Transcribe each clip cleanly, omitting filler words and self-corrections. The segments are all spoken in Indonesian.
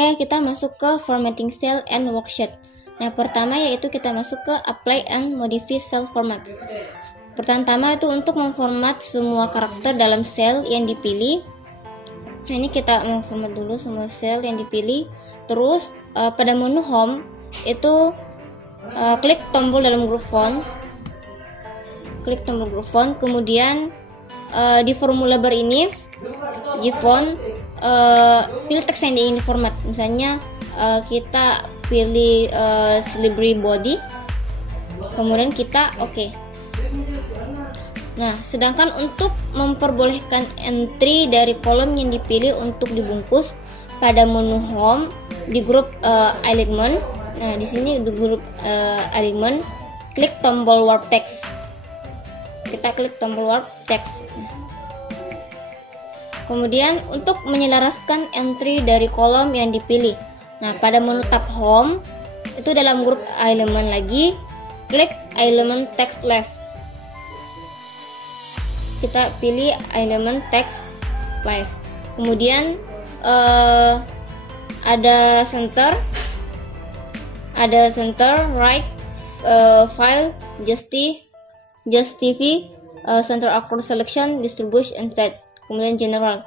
Oke, kita masuk ke formatting cell and worksheet. Nah, pertama yaitu kita masuk ke apply and modify cell format. Pertama itu untuk memformat semua karakter dalam sel yang dipilih. Nah, ini kita memformat dulu semua sel yang dipilih. Terus pada menu home itu klik tombol dalam group font. Klik tombol group font, kemudian di formula bar ini di font pilih teks yang ingin diformat. Misalnya kita pilih celebrity body, kemudian kita oke. Nah, sedangkan untuk memperbolehkan entry dari kolom yang dipilih untuk dibungkus pada menu home di grup alignment. Nah, di sini di grup alignment, klik tombol warp text. Kita klik tombol warp text. Kemudian untuk menyelaraskan entry dari kolom yang dipilih. Nah, pada menu tab home itu dalam grup element lagi, klik element text left. Kita pilih element text left. Kemudian ada center, right, file, just TV, center across selection, distribution, and set. Kemudian general.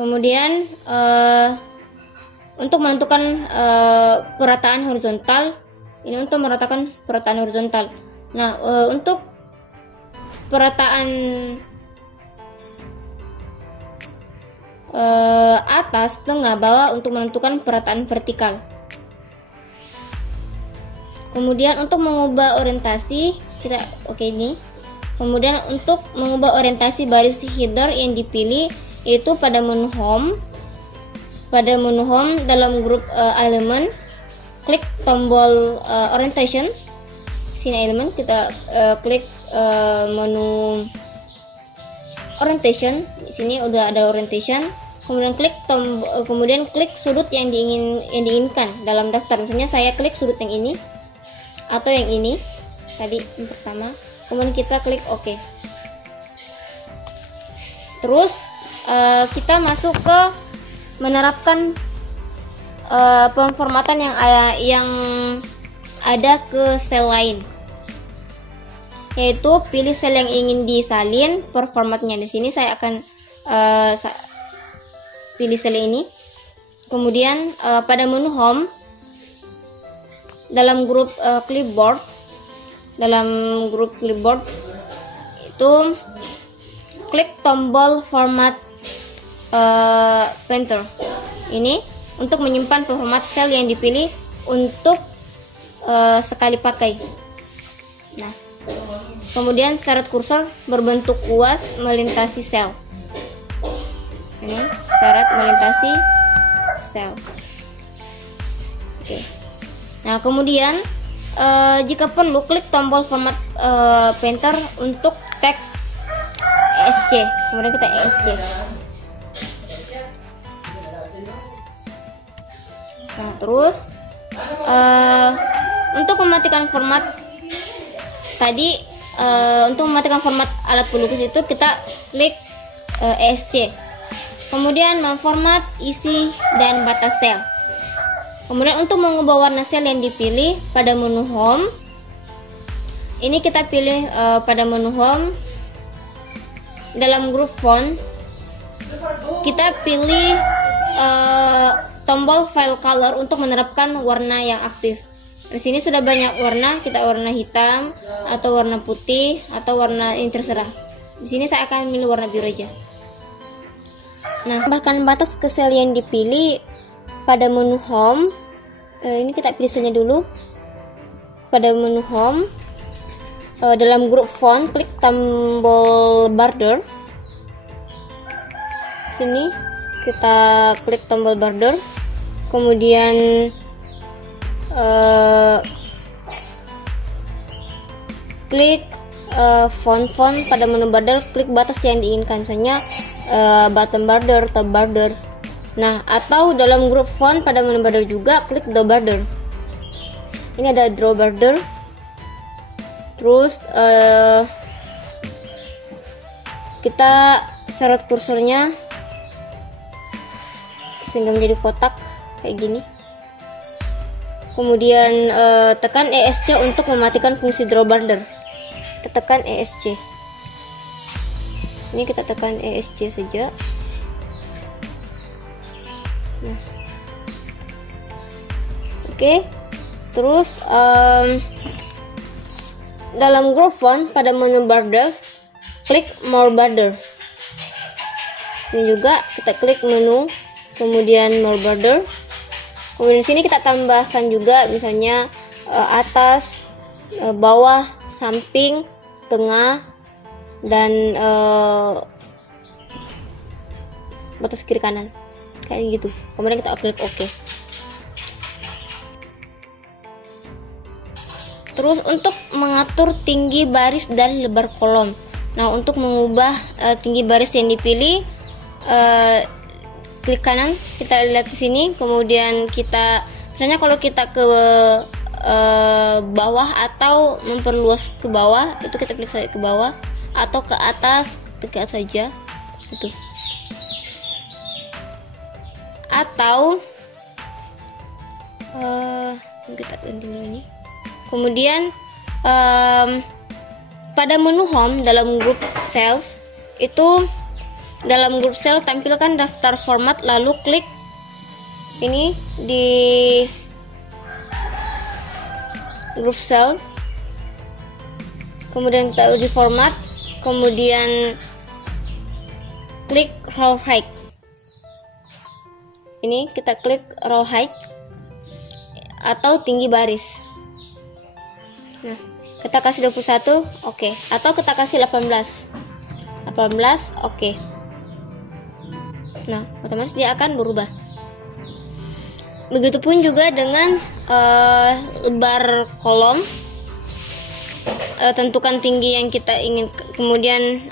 Kemudian untuk menentukan perataan horizontal, ini untuk meratakan perataan horizontal. Nah, untuk perataan atas, tengah, bawah untuk menentukan perataan vertikal. Kemudian untuk mengubah orientasi kita ini. Kemudian untuk mengubah orientasi baris header yang dipilih yaitu pada menu home. Pada menu home dalam grup element, klik tombol orientation. Sini element, kita klik menu orientation. Di sini udah ada orientation. Kemudian klik sudut yang diinginkan dalam daftar. Misalnya saya klik sudut yang ini atau yang ini tadi yang pertama. Kemudian kita klik OK. Terus kita masuk ke menerapkan pemformatan yang ada ke sel lain, yaitu pilih sel yang ingin disalin per formatnya. Di sini saya akan pilih sel ini. Kemudian pada menu home dalam grup clipboard itu klik tombol format painter ini untuk menyimpan format sel yang dipilih untuk sekali pakai. Nah, kemudian syarat kursor berbentuk kuas melintasi sel. Ini syarat melintasi sel. Oke. Nah, kemudian jika perlu klik tombol format painter untuk teks ESC. Kemudian kita ESC. Nah, terus untuk mematikan format tadi, untuk mematikan format alat pelukis itu kita klik ESC. Kemudian memformat isi dan batas sel. Kemudian untuk mengubah warna sel yang dipilih pada menu home, ini kita pilih pada menu home dalam grup font, kita pilih tombol file color untuk menerapkan warna yang aktif. Di sini sudah banyak warna, kita warna hitam atau warna putih atau warna ini terserah. Di sini saya akan pilih warna biru aja. Nah, tambahkan batas ke sel yang dipilih pada menu home. Ini kita pilih selnya dulu. Pada menu home dalam grup font, klik tombol border. Sini kita klik tombol border. Kemudian klik font pada menu border, klik batas yang diinginkan, misalnya bottom border, top border. Nah, atau dalam grup font pada menu border juga klik draw border. Ini ada draw border. Terus kita seret kursornya sehingga menjadi kotak kayak gini. Kemudian tekan ESC untuk mematikan fungsi draw border. Kita tekan ESC. Ini kita tekan ESC saja. Nah. Oke. Terus dalam group font pada menu border, klik more border. Ini juga kita klik menu, kemudian more border. Kemudian di sini kita tambahkan juga misalnya atas, bawah, samping, tengah, dan batas kiri kanan kayak gitu. Kemudian kita klik OK. Terus untuk mengatur tinggi baris dan lebar kolom. Nah, untuk mengubah tinggi baris yang dipilih, klik kanan, kita lihat di sini. Kemudian kita, misalnya kalau kita ke bawah atau memperluas ke bawah, itu kita klik saja ke bawah, atau ke atas, tekan saja itu. Atau kita ganti dulu ini. Kemudian pada menu home dalam grup cells itu, dalam grup cell tampilkan daftar format, lalu klik ini di grup cell, kemudian kita uji format, kemudian klik row height. Ini kita klik row height atau tinggi baris. Nah, kita kasih 21, oke. Atau kita kasih 18, oke. Nah, otomatis dia akan berubah. Begitupun juga dengan lebar kolom. Tentukan tinggi yang kita ingin. Kemudian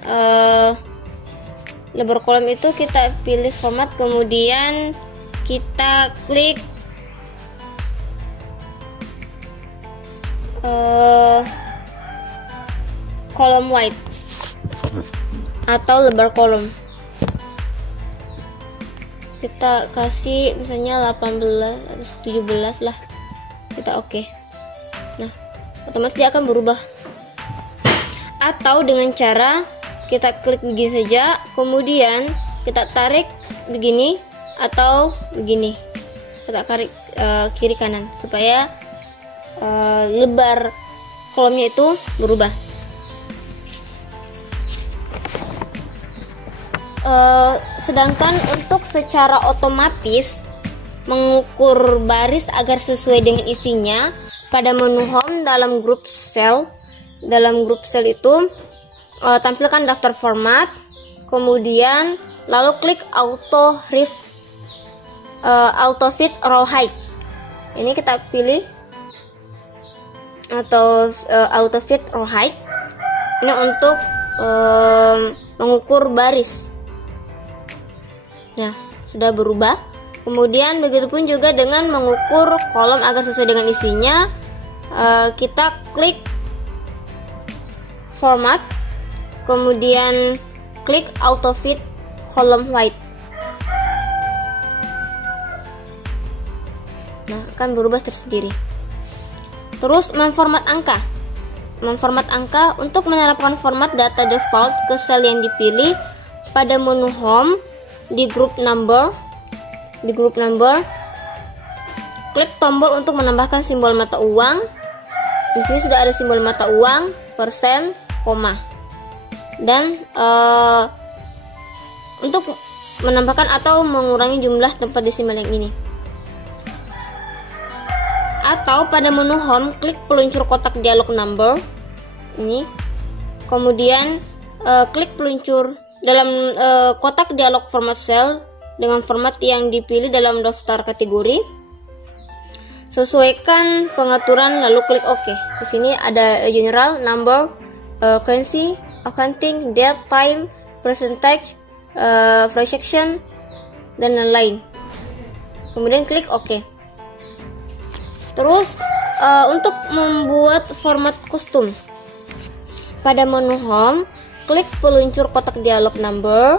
lebar kolom itu kita pilih format, kemudian kita klik kolom white atau lebar kolom. Kita kasih misalnya 18 atau 17 lah, kita oke. Nah, otomatis dia akan berubah. Atau dengan cara kita klik begini saja, kemudian kita tarik begini atau begini, kita tarik kiri kanan supaya lebar kolomnya itu berubah. Sedangkan untuk secara otomatis mengukur baris agar sesuai dengan isinya, pada menu home dalam grup cell itu tampilkan daftar format, kemudian lalu klik auto fit row height. Ini kita pilih atau auto fit row height. Ini untuk mengukur baris. Nah, sudah berubah. Kemudian begitupun juga dengan mengukur kolom agar sesuai dengan isinya. Kita klik format, kemudian klik auto fit column white. Nah, akan berubah tersendiri. Terus memformat angka. Memformat angka untuk menerapkan format data default ke sel yang dipilih pada menu home di group number. Klik tombol untuk menambahkan simbol mata uang. Di sini sudah ada simbol mata uang, persen, koma. Dan untuk menambahkan atau mengurangi jumlah tempat desimal yang ini. Atau pada menu home, klik peluncur kotak dialog number ini, kemudian klik peluncur dalam kotak dialog format cell dengan format yang dipilih dalam daftar kategori. Sesuaikan pengaturan lalu klik OK. Di sini ada general, number, currency, accounting, date, time, percentage, fraction, dan lain-lain. Kemudian klik OK. Terus untuk membuat format kostum, pada menu home, klik peluncur kotak dialog number,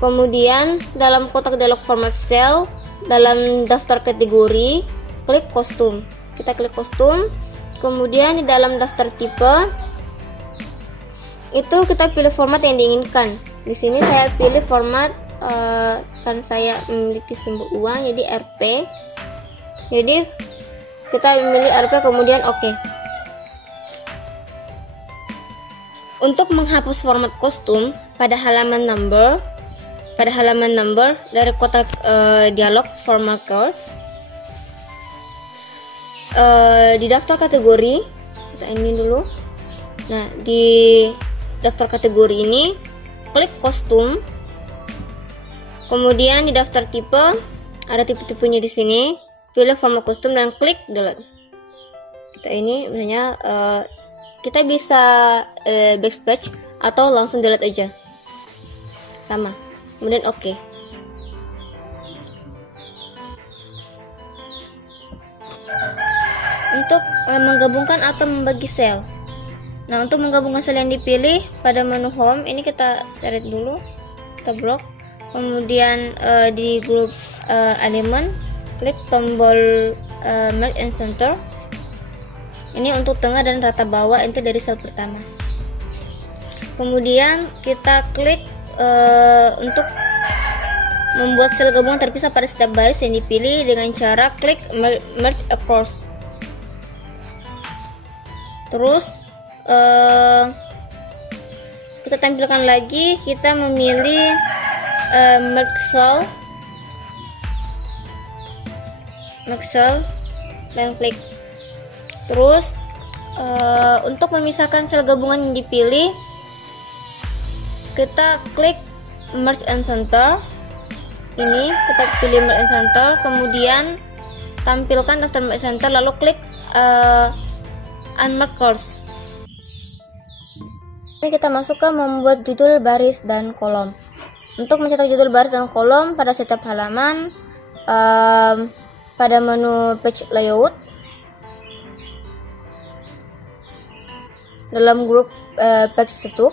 Kemudian dalam kotak dialog format cell, dalam daftar kategori, klik kostum. Kita klik kostum. Kemudian di dalam daftar tipe, itu kita pilih format yang diinginkan. Di sini saya pilih format karena saya memiliki simbol uang, jadi Rp. Jadi kita memilih Rp, kemudian OK. Untuk menghapus format kostum pada halaman number dari kotak dialog for markers, di daftar kategori kita ini dulu. Nah, di daftar kategori ini klik kostum, kemudian di daftar tipe ada tipe-tipenya di sini, pilih format kostum dan klik delete. Kita ini sebenarnya kita bisa backspace atau langsung delete aja, sama. Kemudian OK. Untuk menggabungkan atau membagi sel. Nah, untuk menggabungkan sel yang dipilih pada menu home, ini kita select dulu, kita block. Kemudian di grup element, klik tombol merge and center. Ini untuk tengah dan rata bawah itu dari sel pertama. Kemudian kita klik untuk membuat sel gabungan terpisah pada setiap baris yang dipilih dengan cara klik merge across. Terus kita tampilkan lagi, kita memilih merge cell dan klik. Terus untuk memisahkan sel gabungan yang dipilih, kita klik merge and center. Ini kita pilih merge and center, kemudian tampilkan daftar merge center, lalu klik unmarked colors. Ini kita masuk ke membuat judul baris dan kolom. Untuk mencetak judul baris dan kolom pada setiap halaman, pada menu page layout, dalam grup page setup,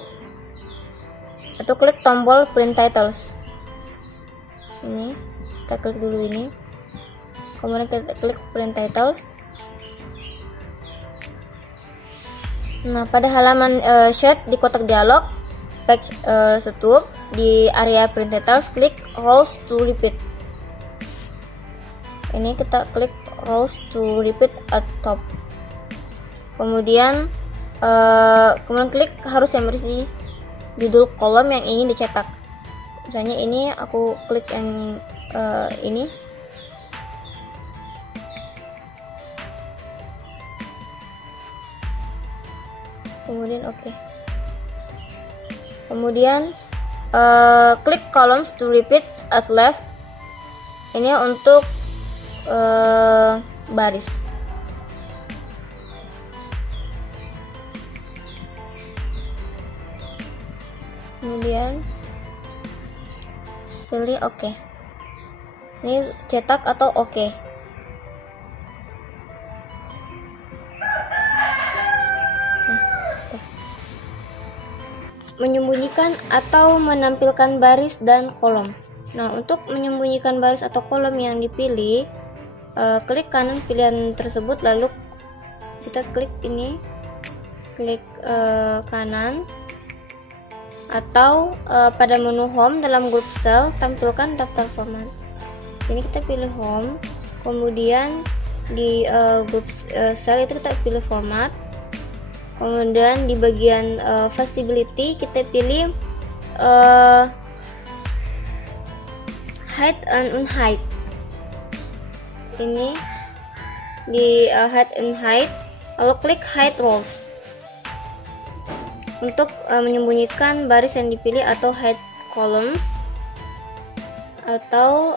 atau klik tombol print titles. Ini kita klik dulu ini, kemudian kita klik print titles. Nah, pada halaman sheet di kotak dialog page setup, di area print titles klik rows to repeat. Ini kita klik rows to repeat at top. Kemudian klik harus yang berisi judul kolom yang ingin dicetak. Misalnya ini aku klik yang ini. Kemudian OK. Kemudian klik columns to repeat at left. Ini untuk baris. Kemudian pilih OK. Ini cetak atau OK. Menyembunyikan atau menampilkan baris dan kolom. Nah, untuk menyembunyikan baris atau kolom yang dipilih, klik kanan pilihan tersebut, lalu kita klik ini, klik kanan, atau pada menu home dalam grup cell tampilkan daftar format. Ini kita pilih home, kemudian di grup cell itu kita pilih format, kemudian di bagian visibility kita pilih hide and unhide. Ini di hide and hide, lalu klik hide rows untuk menyembunyikan baris yang dipilih, atau hide columns, atau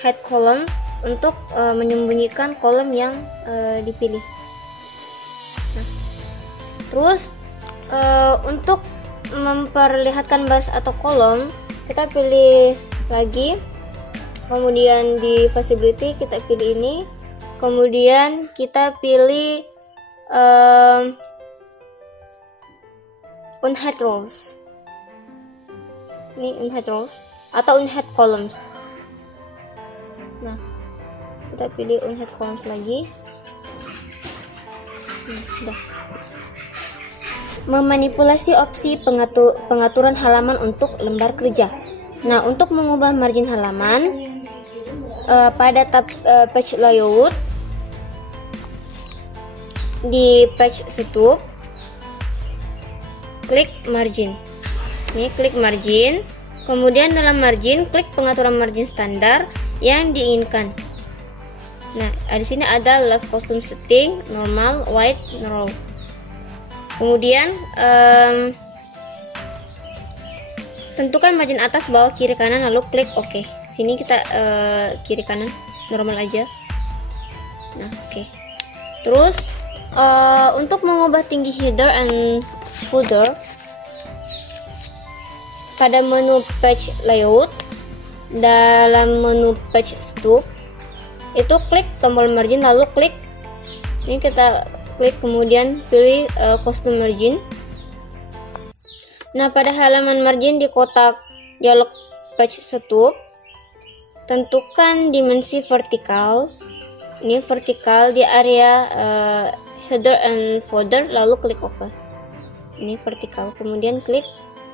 hide columns untuk menyembunyikan kolom yang dipilih. Nah, terus untuk memperlihatkan baris atau kolom, kita pilih lagi, kemudian di visibility kita pilih ini, kemudian kita pilih unhide rows. ini unhead rows atau unhead columns. Nah, kita pilih unhead columns lagi. Udah. Memanipulasi opsi pengaturan halaman untuk lembar kerja. Nah, untuk mengubah margin halaman pada tab page layout di page setup, klik margin. Ini klik margin, kemudian dalam margin klik pengaturan margin standar yang diinginkan. Nah, di sini ada last custom setting, normal, white, row. Kemudian tentukan margin atas, bawah, kiri, kanan, lalu klik OK. Sini kita kiri kanan normal aja. Nah, oke. Terus untuk mengubah tinggi header and footer, pada menu page layout, dalam menu page setup itu klik tombol margin, lalu klik ini, kita klik kemudian pilih custom margin. Nah, pada halaman margin di kotak dialog page setup, tentukan dimensi vertikal. Ini vertikal di area header and footer, lalu klik OK. Ini vertikal, kemudian klik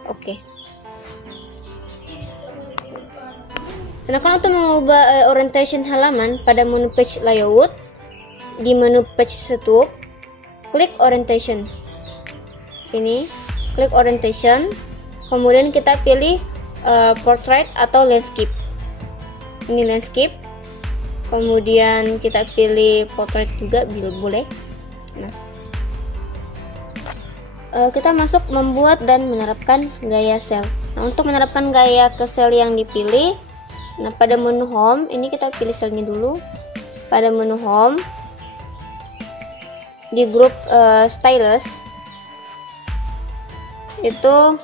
OK. Sedangkan untuk mengubah orientation halaman pada menu page layout, di menu page setup, klik orientation. Ini klik orientation, kemudian kita pilih portrait atau landscape. Ini landscape, kemudian kita pilih portrait juga boleh. Nah, kita masuk membuat dan menerapkan gaya sel. Nah, untuk menerapkan gaya ke sel yang dipilih, nah pada menu home ini kita pilih selnya dulu. Pada menu home di grup stylus itu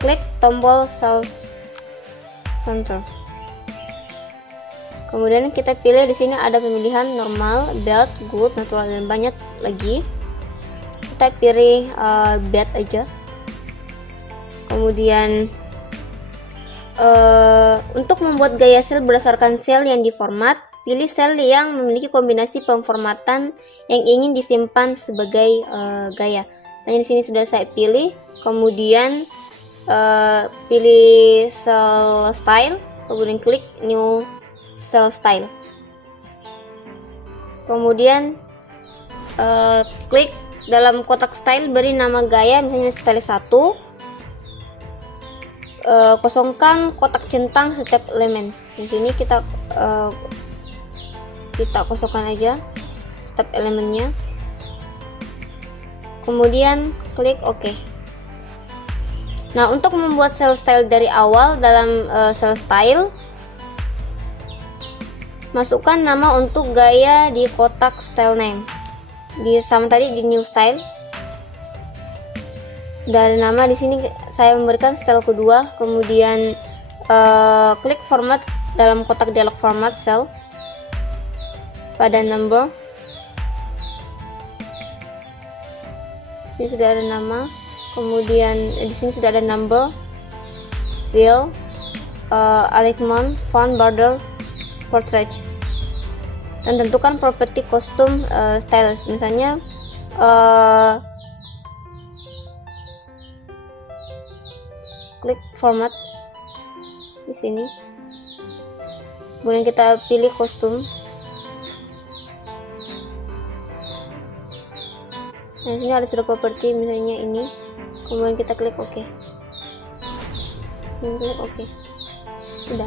klik tombol cell center. Kemudian kita pilih di sini ada pemilihan normal, belt, good, natural, dan banyak lagi. Kita pilih belt aja. Kemudian untuk membuat gaya sel berdasarkan sel yang diformat, pilih sel yang memiliki kombinasi pemformatan yang ingin disimpan sebagai gaya. Nah, di sini sudah saya pilih. Kemudian pilih cell style, kemudian klik new cell style. Kemudian klik dalam kotak style, beri nama gaya misalnya style 1. Kosongkan kotak centang setiap elemen. Di sini kita kosongkan aja setiap elemennya. Kemudian klik OK. Nah, untuk membuat cell style dari awal dalam cell style, masukkan nama untuk gaya di kotak style name. Sama tadi di new style. Dari nama di sini saya memberikan style kedua, kemudian klik format dalam kotak dialog format cell. Pada number, ini sudah ada nama, kemudian di sini sudah ada number, fill, alignment, font, border, portrait, dan tentukan properti custom stylus. Misalnya klik format di sini, kemudian kita pilih kostum. Nah, sini ada sudah properti, misalnya ini, kemudian kita klik OK. Klik OK. Sudah.